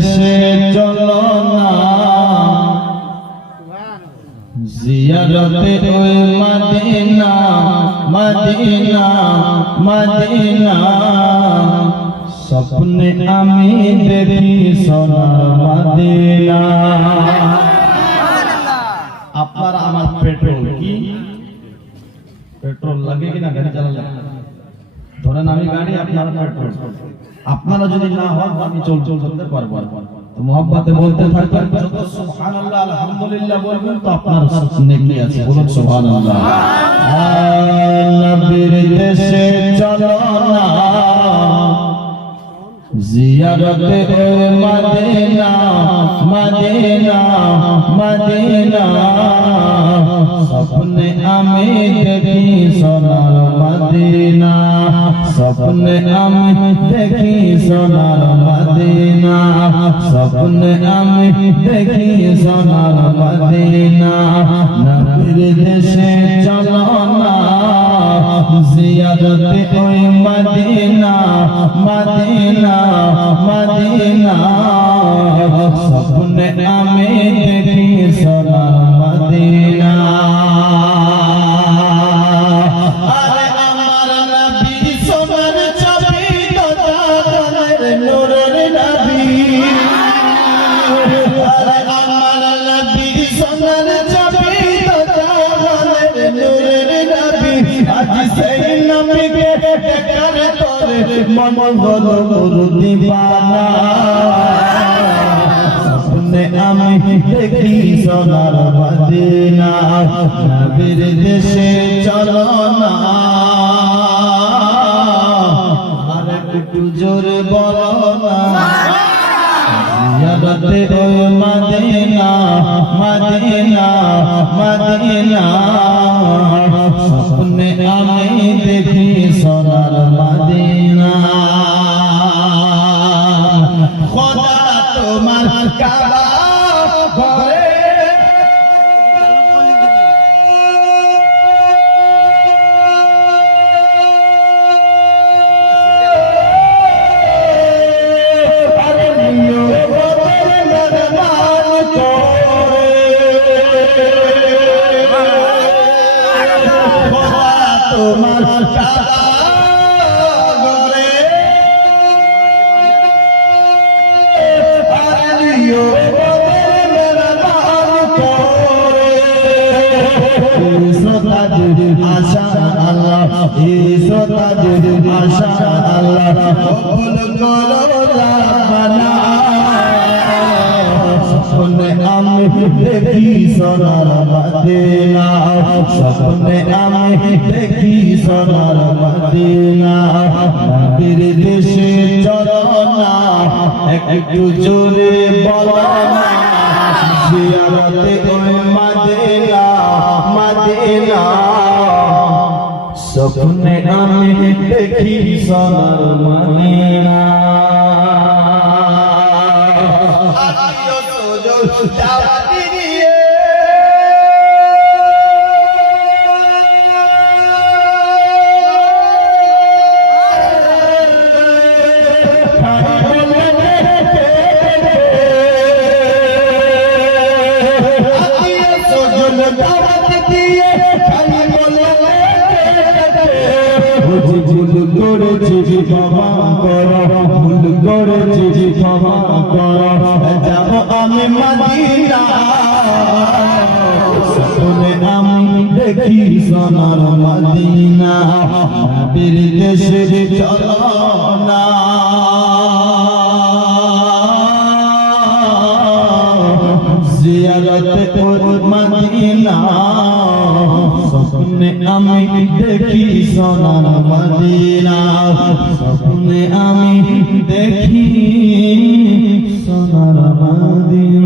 দেশে চলো না জিয়ারতে ওই মদিনা মদিনা মদিনা স্বপ্নে আমি দেখি সোনার মদিনা। আপনার আমার পেট্রোল কি পেট্রোল লাগে কিনা গাড়ি চালালে? ধরেন আমি গাড়ি, আপনারা পেট্রোল। আপনারা যদি না হন আমি চলতে পারবো তো মোহাব্বতে বলতে থাকবেন, যত সুবহানাল্লাহ আলহামদুলিল্লাহ বলবেন তো আপনার নেকি আছে। বলুন সুবহানাল্লাহ। নবীর দেশে চলো না জিয়ারতে মদিনা মদিনা মদিনা স্বপ্নে আমি দেখি সোনার মদিনা স্বপ্নে আমি দেখি সোনার মদিনা স্বপ্নে আমি দেখি সোনার মদিনা। নবীর দেশে চলো না জিয়ারতে ওই মদিনা মদিনা মদিনা স্বপ্নে আমি দেখি সোনার মদিনা। আরে আমার নবী সোনার চাবি দোজাখের নূরের নবী। আরে আমার নবী সোনার চাবি দোজাখের নূরের নবী। আজ সেই নবীকে দেখার পরে মন হলো গুরু দিবানা। স্বপ্নে আমি দেখি সোনার মদিনা নবীর দেশে চলো না। আর একটু জোরে বলো না জিয়ারতে ওই মদিনা মদিনা মদিনা স্বপ্নে আমি দেখি সোনার মদিনা। খোদা তোমার কাবা ঘরে তোমার কাবা ঘরে আলিও মেহরবান করে শ্রোতা যদি আশা আল্লাহ শ্রোতা যদি আশা আল্লাহ কবুল করো রাব্বানা। স্বপ্নে আমি দেখি সোনার মদিনা স্বপ্নে আমি দেখি সোনার মদিনা। নবীর দেশে চলো না একটু জোরে বলো না জিয়ারতে ওই মদিনা মদিনা স্বপ্নে আমি দেখি সোনার মদিনা। দাওয়াতি দিয়ে ভুল করেছি ক্ষমা করো ভুল করেছি ক্ষমা করো যাব আমি মদিনা। স্বপ্নে আমি দেখি সোনার মদিনা নবীর দেশে চলো না জিয়ারতে ওই মদিনা স্বপ্নে আমি দেখি সোনার মদিনা স্বপ্নে আমি দেখি সোনার মদিনা।